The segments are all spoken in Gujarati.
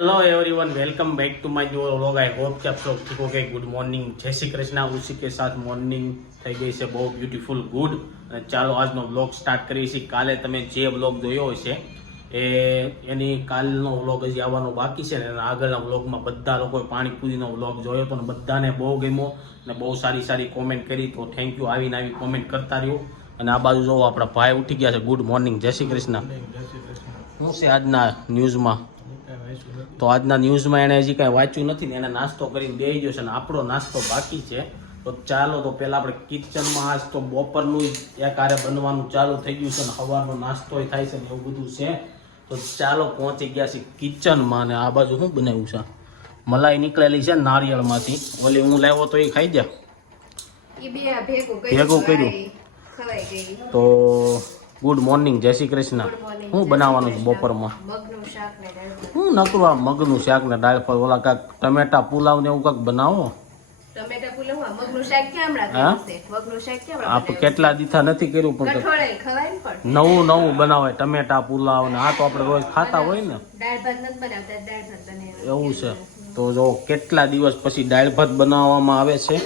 hello everyone welcome back to my new vlog I hope कि आप सब ठीक हो गए गुड મોર્નિંગ જય શ્રી કૃષ્ણ ઉસી કે સાથ મોર્નિંગ થઈ ગઈ છે બહુ બ્યુટીફુલ ગુડ અને ચાલો આજનો વ્લોગ સ્ટાર્ટ કરીએ છીએ કાલે તમે જે વ્લોગ જોયો હશે એ એની કાલનો વ્લોગ હજી આવવાનો બાકી છે ને એના આગળના વ્લોગમાં બધા લોકોએ પાણીપુરીનો વ્લોગ જોયો હતો ને બધાને બહુ ગમ્યો અને બહુ સારી સારી કોમેન્ટ કરી તો થેન્ક યુ આવીને આવી કોમેન્ટ કરતા રહ્યો અને આ બાજુ જોવો આપણા ભાઈ ઉઠી ગયા છે ગુડ મોર્નિંગ જય શ્રી કૃષ્ણ શું છે આજના ન્યૂઝમાં તો આજના ન્યૂઝમાં એણે હજી કાંઈ વાંચ્યું નથી ને એને નાસ્તો કરીને દઈ ગયો છે ને આપણો નાસ્તો બાકી છે. તો ચાલો તો પહેલાં આપણે કિચનમાં આજ તો બપોરનું જ એક આરે બનવાનું ચાલુ થઈ ગયું છે ને સવારનો નાસ્તો થાય છે ને એવું બધું છે. તો ચાલો પહોંચી ગયા છે કિચનમાં ને આ બાજુ શું બનાવ્યું છે? મલાઈ નીકળેલી છે નારિયેળમાંથી. ઓલી હું લાવ્યો તો એ ખાઈ જા. ભેગું કર્યું. તો ગુડ મોર્નિંગ જય શ્રી કૃષ્ણ. હું બનાવવાનું છે બપોરમાં. હું નકરું આ મગનું શાક ને દાળ ફળ ઓલા કાંક ટમેટા પુલાવ ને એવું કાંક બનાવો? આપ કેટલા દીથા નથી કર્યું પણ નવું નવું બનાવાય ટમેટા પુલાવ ને આ તો આપણે રોજ ખાતા હોય ને. એવું છે. તો જો કેટલા દિવસ પછી દાળ ભાત બનાવવામાં આવે છે?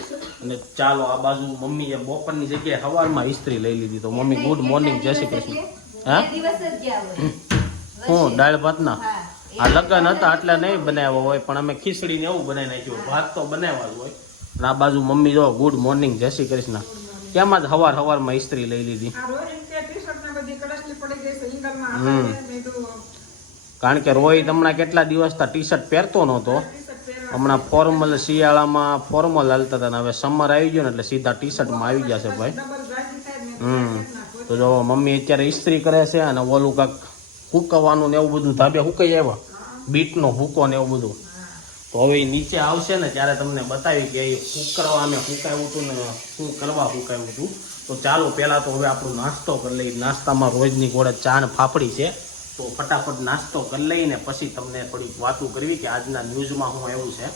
અને ચાલો આ બાજુ મમ્મીએ બપોરની જગ્યાએ સવારમાં ઇસ્ત્રી લઈ લીધી તો મમ્મી ગુડ મોર્નિંગ જય શ્રી કૃષ્ણ. હા? દિવસ જ ગયા હોય. હું દાળ ભાતના? આ લગ્ન હતા એટલે નહીં બનાવ્યો હોય પણ અમે ખીચડી ને એવું બનાવી નાખ્યું ભાત તો બનાવ્યા જ હોય. અને આ બાજુ મમ્મી જો ગુડ મોર્નિંગ જય શ્રી કૃષ્ણ. તેમાં જ હવાર હવારમાં ઇસ્ત્રી લઈ લીધી? હમ. કારણ કે રોહિત હમણાં કેટલા દિવસ ટી શર્ટ પહેરતો નહોતો. હમણાં ફોર્મલ શિયાળામાં ફોર્મલ હાલતા હતા ને હવે સમર આવી ગયો ને એટલે સીધા ટી શર્ટમાં આવી ભાઈ જાજી થાય ને હમ. તો જો મમ્મી અત્યારે ઇસ્ત્રી કરે છે અને ઓલું કાંક હુકવાનું ને એવું બધું ધાબે હુકાઈ આવ્યા. બીટનો હુકો ને એવું બધું. તો હવે નીચે આવશે ને ત્યારે તમને બતાવી કે એ હુકરવા અમે હુકાયું હતું ને શું કરવા હુકાયું હતું તો ચાલો, પહેલાં તો હવે આપણો નાસ્તો કરી લઈએ. નાસ્તામાં રોજની ગોળે ચા ને ફાફડી છે. તો ફટાફટ નાસ્તો કરી લઈને પછી તમને થોડીક વાતો કરવી કે આજના ન્યૂઝમાં હું એવું છે.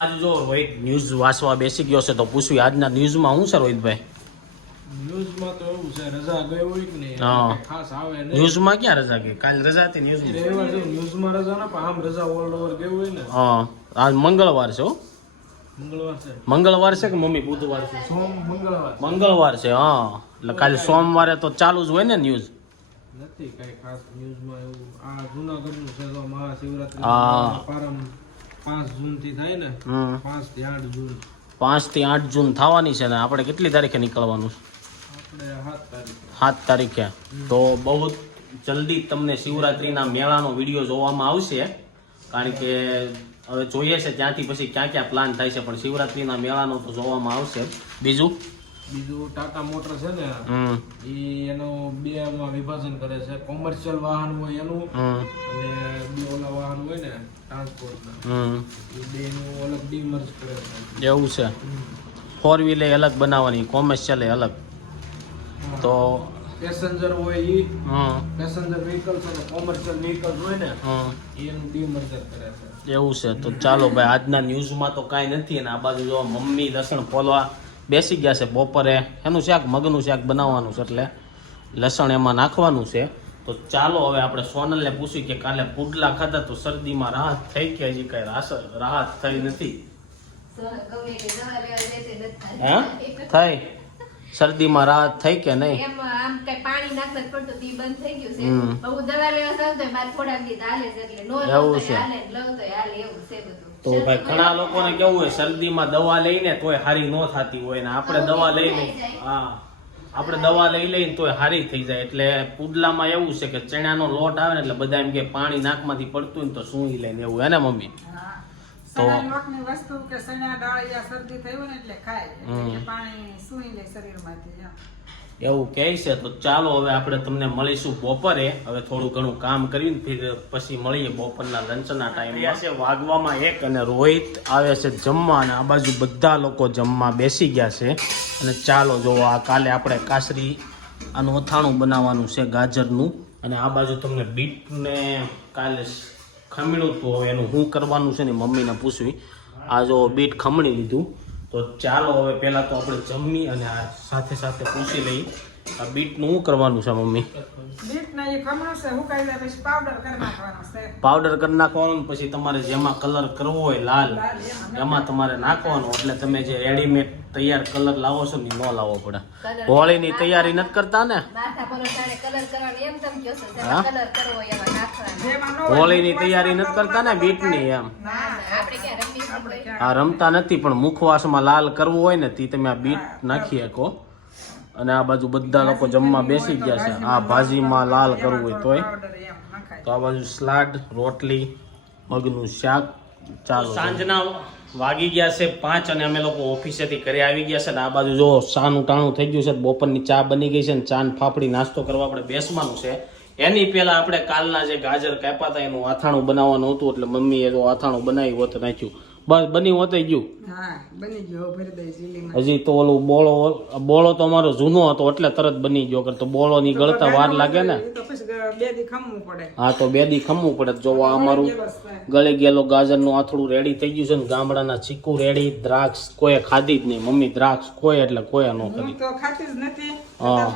આજ જો રોહિત ન્યૂઝ વાંચવા બેસી ગયો છે તો પૂછ્યું આજના ન્યૂઝમાં શું છે રોહિતભાઈ? ન્યૂઝમાં તો એવું છે રજા ગઈ હોય કે નહીં હા. ખાસ આવે ન્યૂઝમાં ક્યાં રજા ગઈ? કાલ રજા હતી ન્યૂઝમાં. રવિવાર ન્યૂઝમાં રજા ના પણ આમ રજા ઓલ ઓવર ગઈ હોય ને. હા આજ મંગળવાર છે હો. મંગળવાર છે. કે મમ્મી બુધવાર છે? મંગળવાર. છે હા. એટલે કાલે સોમવારે તો ચાલુ જ હોય ને ન્યૂઝ. નથી કઈ ખાસ ન્યૂઝમાં એવું. આ જુનાગઢનું છે તો મહાશિવરાત્રી. પ્રારંભ પાંચ જૂનથી થાય ને પાંચથી આઠ જૂન. પાંચથી આઠ જૂન થવાની છે ને આપણે કેટલી તારીખે નીકળવાનું છે? સાત તારીખે. તો બહુ જલ્દી તમને શિવરાત્રીના મેળાનો વીડિયો જોવામાં આવશે કારણ કે હવે જોઈએ છે ત્યાંથી પછી ક્યાં ક્યાં પ્લાન થાય છે પણ શિવરાત્રીના મેળાનો તો જોવામાં આવશે બીજું? બીજું ટાટા મોટર છે ને એ એનું બે માં વિભાજન કરે છે. કોમર્શિયલ વાહન હોય એનું અને બે ઓલા વાહન હોય ને ટ્રાન્સપોર્ટના. એ એ બેનું અલગ ડીમર્જ કરે છે. એવું છે. ફોર વ્હીલે અલગ બનાવવાની કોમર્શિયલ અલગ. તો પેસેન્જર હોય એ પેસેન્જર વ્હીકલ્સ અને કોમર્શિયલ વ્હીકલ્સ હોય ને એનું ડીમર્જ કરે છે. એવું છે. તો ચાલો ભાઈ આજના ન્યૂઝમાં તો કાંઈ નથી અને આ બાજુ જો મમ્મી લસણ ફોલવા બેસી ગયા છે બપોરે. એનું શાક મગનું શાક બનાવવાનું છે એટલે લસણ એમાં નાખવાનું છે. તો ચાલો હવે આપણે સોનલને પૂછ્યું કે કાલે પુડલા ખાધા તો શરદીમાં રાહત થઈ કે હજી કઈ રાહત થઈ નથી? હે. થઈ. શરદીમાં રાહત થઈ કે નહીં? એમ આમ કઈ પાણી નાખવું જ પડતું બંધ થઈ ગયું છે. હમ. દવા લેવા જાઉં તો બાર થોડાક દી હાલે એટલે નો એવું છે. હાલે લઉં તોય હાલે એવું છે બધું. તો ભાઈ ઘણા લોકોને કેવું હોય શરદીમાં દવા લઈને તોય હારી ન થતી હોય ને આપણે દવા લઈ લઈ હા આપણે દવા લઈ લઈને તોય હારી થઈ જાય. એટલે પુડલામાં એવું છે કે ચણાનો લોટ આવે ને એટલે બધા એમ કે પાણી નાકમાંથી પડતું હોય ને તો સૂઈ લઈને એવું હે ને મમ્મી? તો- લોટની વસ્તુ કે સણા ડાળિયા શરદી થઈ હોય ને એટલે ખાય. એટલે હમ. પાણી સૂઈ લે શરીરમાંથી એમ. એવું કહે છે તો ચાલો હવે આપણે તમને મળીશું બપોરે. હવે થોડું ઘણું કામ કરીને ફિર પછી મળીએ બપોરના લંચના ટાઈમ છે વાગવામાં એક અને રોહિત આવે છે જમવા અને આ બાજુ બધા લોકો જમવા બેસી ગયા છે. અને ચાલો જો આ કાલે આપણે કાસરી આનું અથાણું બનાવવાનું છે ગાજરનું. અને આ બાજુ તમને બીટને કાલે ખમણ્યું તો હવે એનું શું કરવાનું છે ને મમ્મીને પૂછવી. આ જો બીટ ખમણી લીધું. તો ચાલો હવે પહેલાં તો આપણે જમી અને આ સાથે સાથે પૂછી લઈએ. આ બીટનું શું કરવાનું છે મમ્મી? પાવડર કરી નાખવાનો છે. પાવડર કરી નાખવાનું પછી તમારે જેમાં કલર કરવો હોય લાલ એમાં તમારે નાખવાનો. એટલે તમે જે રેડીમેડ તૈયાર કલર લાવો છો ને ન લાવવો પડે. હોળીની તૈયારી નથી કરતા ને? માથા પર તારે કલર કરવાનો એમ તમે કહો છો હા? જેમાં કલર કરવો એમાં નાખવાનો. જેમાં ન હોળીની તૈયારી નથી કરતા ને બીટની એમ. આ રમતા નથી પણ મુખવાસમાં લાલ કરવું હોય ને તે તમે આ બીટ નાખી શકો. અને આ બાજુ બધા લોકો જમવા બેસી ગયા છે. આ ભાજીમાં લાલ કરવું હોય તોય. તો આ બાજુ સલાડ, રોટલી, મગનું શાક ચાલો. સાંજના વાગી ગયા છે પાંચ અને અમે લોકો ઓફિસેથી ઘરે આવી ગયા છે ને આ બાજુ જો સાનું ટાણું થઈ ગયું છે બપોરની ચા બની ગઈ છે ને ચા ફાફડી નાસ્તો કરવા આપણે બેસવાનું છે. એની પહેલાં આપણે કાલના જે ગાજર કાપ્યા હતા એનું અથાણું બનાવવાનું હતું એટલે મમ્મીએ તો અથાણું બનાવ્યું હોત, નાખ્યું. બસ બની વતાઈ ગયું. હા બની ગયો ભરી ઝીલીમાં હજી તો ઓલું બોળો બોળો તો અમારો જૂનો હતો એટલે તરત બની ગયો. કરતો બોળો ની ગળતા વાર લાગે ને. તો પછી બે દી ખમવું પડે. હા તો બે દી ખમવું પડે. જો આ અમારું ગળી ગયેલો ગાજરનું આથડું રેડી થઈ ગયું છે ને ગામડાના ચીકુ રેડી દ્રાક્ષ કોઈ ખાધી જ નહીં. મમ્મી દ્રાક્ષ કોઈ એટલે કોઈ ન કરી તો ખાતી જ નથી હા.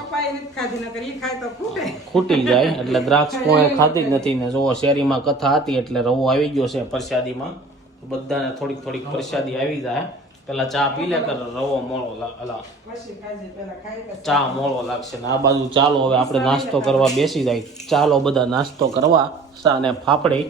ખૂટી જાય એટલે દ્રાક્ષ કોઈ ખાધી જ નથી ને. જો શેરીમાં કથા હતી એટલે રવો આવી ગયો છે પ્રસાદીમાં. બધાને થોડીક થોડીક પ્રસાદી આવી જાય. પેલા ચા પી લે કર રવો મોળો અલા ચા મોળો લાગશે ને આ બાજુ ચાલો હવે આપણે નાસ્તો કરવા બેસી જાય. ચાલો બધા નાસ્તો કરવા સા ને ફાફડી.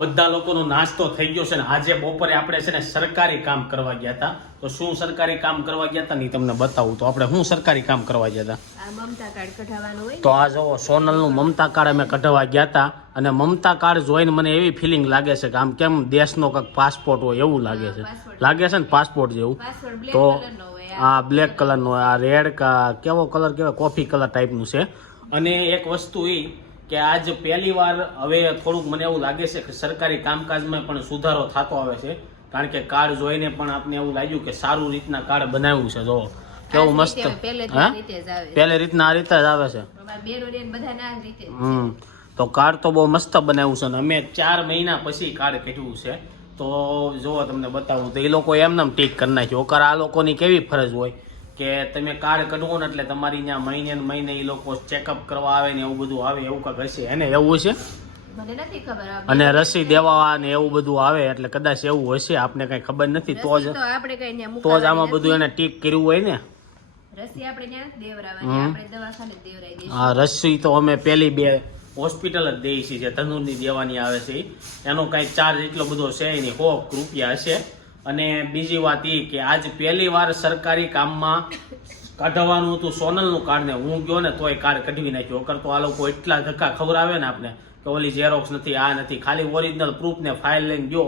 બધા લોકોનો નાસ્તો થઈ ગયો છે ને આજે બપોરે આપણે છે ને સરકારી કામ કરવા ગયા હતા. તો શું સરકારી કામ કરવા ગયા હતા ને તમને બતાવું. તો આપણે શું સરકારી કામ કરવા ગયા હતા? આ મમતા કાર્ડ કઢાવવાનું હોય તો આ જો સોનલનું મમતા કાર્ડ અમે કઢાવવા ગયા હતા. અને મમતા કાર્ડ જોઈને મને એવી ફિલિંગ લાગે છે કે આમ કેમ દેશનો કંઈક પાસપોર્ટ હોય એવું લાગે છે. લાગે છે ને પાસપોર્ટ જેવું? તો આ બ્લેક કલરનો આ રેડ કા કેવો કલર કેવા કોફી કલર ટાઈપનું છે. અને એક વસ્તુ એ કે આજ પહેલી વાર હવે થોડુંક મને એવું લાગે છે કે સરકારી કામકાજમાં પણ સુધારો થતો આવે છે. કારણ કે કાર્ડ જોઈને પણ આપણે એવું લાગ્યું કે સારું રીતના કાર્ડ બનાવ્યું છે જો. કેવું મસ્ત. હા? પહેલી રીતના આ રીતે જ આવે છે. હમ. તો કાર્ડ તો બહુ મસ્ત બનાવ્યું છે અને અમે ચાર મહિના પછી કાર્ડ કાઢ્યું છે. તો જો તમને બતાવું તો એ લોકો એમને ટીક કરી નાખ્યું. ઓકર આ લોકોની કેવી ફરજ હોય કે તમે કાર્ડ કઢવો ને એટલે તમારી ત્યાં મહિને ને મહિને એ લોકો ચેકઅપ કરવા આવે ને એવું બધું આવે એવું કંઈક હશે? એને એવું છે અને રસી દેવા ને એવું બધું આવે એટલે કદાચ એવું હશે? આપને કઈ ખબર નથી? તો જ તો જ આમાં બધું એને ટીક કર્યું હોય ને. રસી આપણે દેવરાવાની આપણે દવાખાને દેવરાઈ દઈશું. રસી તો અમે પેલી બે હોસ્પિટલ જ દઈએ છીએ જે ધનુરની દેવાની આવે છે. એનો કાંઈ ચાર્જ એટલો બધો છે નહીં સો રૂપિયા હશે. અને બીજી વાત એ કે આજ પહેલી વાર સરકારી કામમાં કાઢવાનું હતું સોનલનું કાર્ડ ને હું ગયો ને તોય કાર્ડ કઢવી નાખ્યો. અગર તો આ લોકો એટલા ધક્કા ખબર આવે ને આપણે કે ઓલી ઝેરોક્સ નથી આ નથી ખાલી ઓરિજિનલ પ્રૂફ ને ફાઇલ લઈને ગયો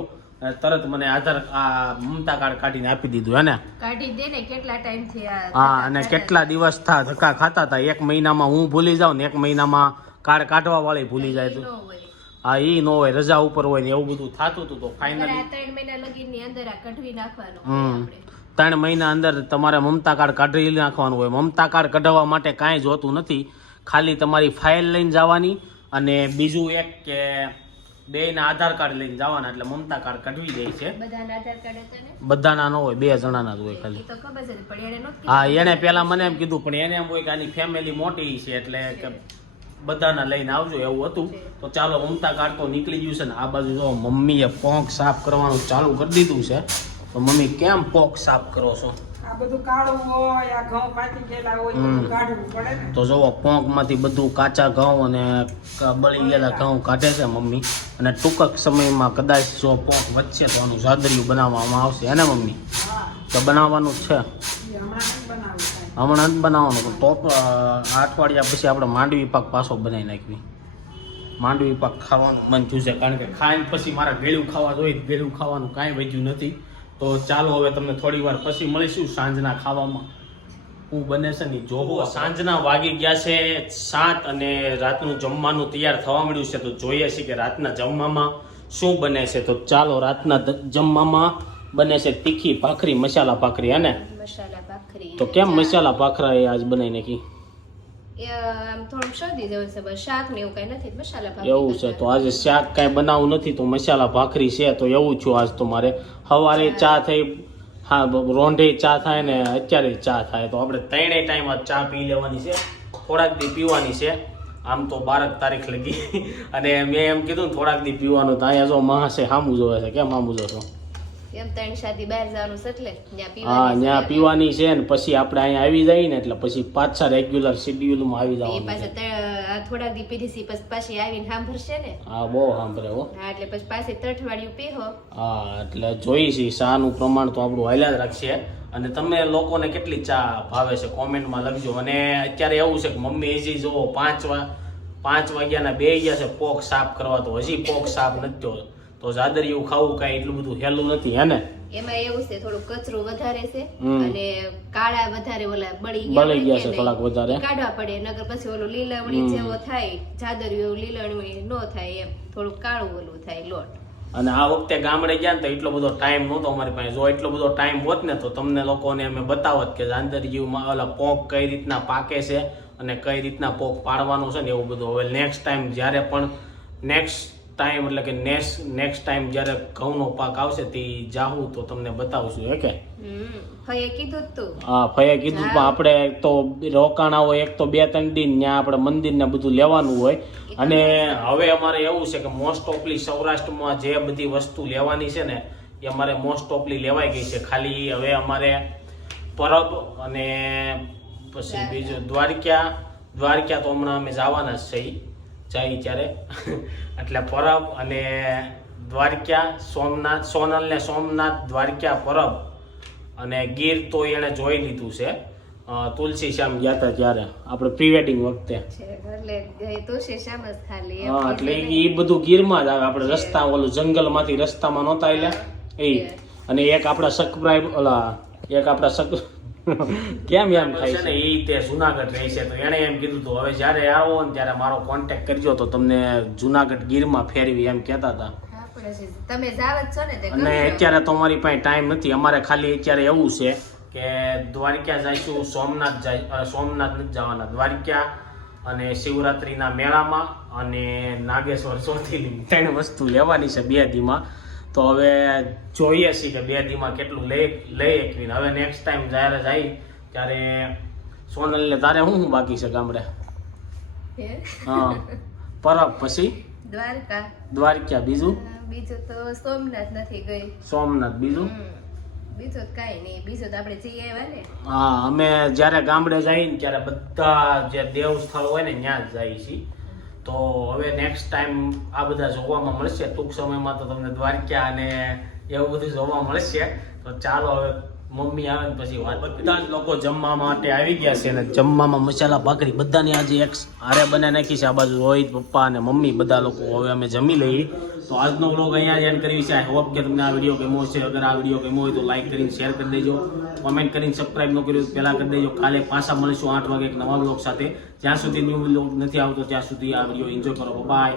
તરત મને આધાર આ મમતા કાર્ડ કાઢીને આપી દીધું હે ને? કાઢી દે ને કેટલા ટાઈમથી હા અને કેટલા દિવસ થા ધક્કા ખાતા હતા? એક મહિનામાં હું ભૂલી જાઉં ને એક મહિનામાં કાર્ડ કાઢવા વાળી ભૂલી જાય તો. હા ઈ ન હોય રજા ઉપર હોય ને એવું બધું થતું હતું તો ફાઇનલી ત્રણ મહિના લગીની અંદર આ કઢવી નાખવાનું. ત્રણ મહિના અંદર તમારે મમતા કાર્ડ કાઢી નાખવાનું હોય. મમતા કાર્ડ કઢાવવા માટે કાંઈ જોતું નથી. ખાલી તમારી ફાઇલ લઈને જવાની અને બીજું એક કે બે ના આધાર કાર્ડ લઈને જવાના એટલે મમતા કાર્ડ કઢવી દે છે. બધાના ને? હોય બે જણાના જ હોય ખાલી. એ હા એને પેલા મને એમ કીધું પણ એને એમ હોય કે આની ફેમિલી મોટી છે એટલે કે બધાના લઈને આવજો એવું હતું. તો ચાલો ઉમતા કાઢતો નીકળી ગયું છે ને આ બાજુ જો મમ્મીએ પોંક સાફ કરવાનું ચાલુ કરી દીધું છે. તો મમ્મી કેમ પોંક સાફ કરો છો? તો જોવો પોંક એ બધું કાઢવું પડે ને. તો જુઓ પોંકમાંથી બધું કાચા ઘઉં અને બળી ગયેલા ઘઉં કાઢે છે મમ્મી. અને ટૂંક સમયમાં કદાચ જો પોંક વચ્ચે તો આનું સાદરિયું બનાવવામાં આવશે હે ને મમ્મી? તો બનાવવાનું છે. હમણાં જ બનાવવાનો પણ તો તો, અઠવાડિયા પછી આપણે માંડવી પાક પાછો બનાવી નાખવી. માંડવી પાક ખાવાનું મન થયું છે કારણ કે ખાઈને પછી મારા ગેળું ખાવા જોઈએ ગેળું ખાવાનું કાંઈ વધ્યું નથી. તો ચાલો હવે તમને થોડી વાર પછી મળીશું સાંજના ખાવામાં. હું બને છે ને જોવો સાંજના વાગી ગયા છે સાત અને રાતનું જમવાનું તૈયાર થવા મળ્યું છે તો જોઈએ છીએ કે રાતના જમવામાં શું બને છે. તો ચાલો રાતના જમવામાં બને છે તીખી ભાખરી મસાલા ભાખરી હે ને મસાલા ભાખરી. તો કેમ મસાલા ભાખરા એ આજ બનાવી નાખી? એવું છે તો આજે શાક કાંઈ બનાવવું નથી તો મસાલા ભાખરી છે તો એવું છું આજ તો મારે. સવારે ચા થઈ હા રોંઢે ચા થાય ને અત્યારે ચા થાય. તો આપણે ત્રણેય ટાઈમ આ ચા પી લેવાની છે થોડાક દી પીવાની છે. આમ તો બારક તારીખ લગી. અને મેં એમ કીધું થોડાક દી પીવાનું તો અહીંયા જો માણસે સામું જોવે છે કેમ સામું જોશો? એમ ત્રણ શાદી બહાર જવાનું છે એટલે ત્યાં હા ત્યાં પીવાની છે ને પછી આપણે અહીંયા આવી જઈએ ને એટલે પછી પાછા રેગ્યુલર શેડ્યુલમાં આવી જવાનું પાછા દી પીધી પછી પાછી આવીને સાંભળશે ને? હા બહુ સાંભળે હો. હા એટલે પછી પાછી તઠવાડિયું પીહો. હા એટલે જોઈ છે શાનું પ્રમાણ તો આપણું હાલ્યા જ રાખશે. અને તમે લોકોને કેટલી ચા ભાવે છે? કોમેન્ટમાં લખજો. અને અત્યારે એવું છે કે મમ્મી હજી જુઓ પાંચ પાંચ વાગ્યાના બે ગયા છે પોક સાફ કરવા તો હજી પોક સાફ નથી થયો. તો જાદરિયું ખાવું કાંઈ એટલું બધું હેલું નથી હે ને? એમાં એવું છે થોડું કચરો વધારે છે અને કાળા વધારે ઓલા બળી બળી ગયા છે થોડાક વધારે. કાઢવા પડે નગર પછી ઓલું લીલવણી જેવો થાય જાદરિયું લીલવણી ન થાય એમ થોડું કાળું ઓલું થાય લોટ. અને આ વખતે ગામડે ગયા ને તો એટલો બધો ટાઈમ નહોતો અમારી પાસે. જો એટલો બધો ટાઈમ હોત ને તો તમને લોકોને અમે બતાવત કે જાંદરીયુમાં ઓલા પોક કઈ રીતના પાકે છે અને કઈ રીતના પોક પાડવાનો છે ને એવું બધું. હવે નેક્સ્ટ ટાઈમ જ્યારે પણ નેક્સ્ટ ટાઈમ એટલે કે નેક્સ્ટ નેક્સ્ટ ટાઈમ જ્યારે ઘઉંનો પાક આવશે તે જાહું તો તમને બતાવશું હે કે? હમ ફઈએ કીધું તું. હા ફયે કીધું પણ આપણે તો રોકાણા હોય એક તો બે ત્રણ દિન ત્યાં આપણે મંદિર ને બધું લેવાનું હોય. અને હવે અમારે એવું છે કે મોસ્ટ ઓફલી સૌરાષ્ટ્રમાં જે બધી વસ્તુ લેવાની છે ને એ અમારે મોસ્ટ ઓફલી લેવાઈ ગઈ છે. ખાલી હવે અમારે પરબ અને પછી બીજું દ્વારકા દ્વારકા તો હમણાં અમે જવાના જ છે જાય ત્યારે. એટલે પરબ અને દ્વારકા સોમનાથ સોનલ ને સોમનાથ દ્વારકા પરબ અને ગીર તો એણે જોઈ લીધું છે. તુલસી શ્યામ ગયા હતા ત્યારે આપણે પ્રી વેડિંગ વખતે હા એટલે એ બધું ગીરમાં જ આવે. આપણે રસ્તા ઓલું જંગલમાંથી રસ્તામાં નહોતા એટલે એ. અને એક આપણા સકપ્રાઈબ ઓલા એક આપણા સબ કેમ એમ થાય છે એ તે જુનાગઢ રહે છે. તો એણે એમ કીધું તો હવે જ્યારે આવો ને ત્યારે મારો કોન્ટેક્ટ કરજો તો તમને જુનાગઢ ગીરમાં ફેરવી એમ કહેતા હતા. તમે જાવ જ છો ને તે અને અત્યારે તો અમારી પાસે ટાઈમ નથી. અમારે ખાલી અત્યારે એવું છે કે દ્વારકા જઈશું સોમનાથ જાય સોમનાથ નથી જવાના. દ્વારકા અને શિવરાત્રીના મેળામાં અને નાગેશ્વર ચોથીની ત્રણ વસ્તુ લેવાની છે બે દીમાં તો હવે જોઈએ છીએ કે બે દીમાં કેટલું લઈ લઈ એકવીને હવે નેક્સ્ટ ટાઈમ જ્યારે જાય ત્યારે સોનલને તારે શું શું બાકી છે ગામડે? હે? હા. પરબ પછી? દ્વારકા. દ્વારકા. બીજું? બીજું તો સોમનાથ નથી ગઈ. સોમનાથ. બીજું. બીજું કાંઈ નહીં. બીજું તો આપણે જઈ આવ્યા ને. હા અમે જ્યારે ગામડે જઈએ ને ત્યારે બધા જે દેવ સ્થળ હોય ને ત્યાં જ જઈએ છીએ. તો હવે નેક્સ્ટ ટાઈમ આ બધા જોવામાં મળશે. ટૂંક સમયમાં તો તમને દ્વારકા અને એવું બધું જોવા મળશે. તો ચાલો હવે મમ્મી આવે ને પછી વાત. બધા જ લોકો જમવા માટે આવી ગયા છે અને જમવામાં મસાલા ભાખરી બધાની આજે એક હારે બને નાખી છે. આ બાજુ રોહિત, પપ્પા અને મમ્મી બધા લોકો. હવે અમે જમી લઈએ. તો આજનો બ્લોગ અહીંયા જ એન્ડ કરી છે. આઈ હોપ કે તમને આ વીડિયો ગમો છે અગર આ વીડિયો ગમો હોય તો લાઈક કરીને શેર કરી દેજો. કોમેન્ટ કરીને સબસ્ક્રાઈબ ન કર્યું પહેલાં કરી દેજો. કાલે પાછા મળીશું આઠ વાગે એક નવા બ્લોગ સાથે. જ્યાં સુધી ન્યૂ બ્લોગ નથી આવતો, ત્યાં સુધી આ વીડિયો એન્જોય કરો. બાય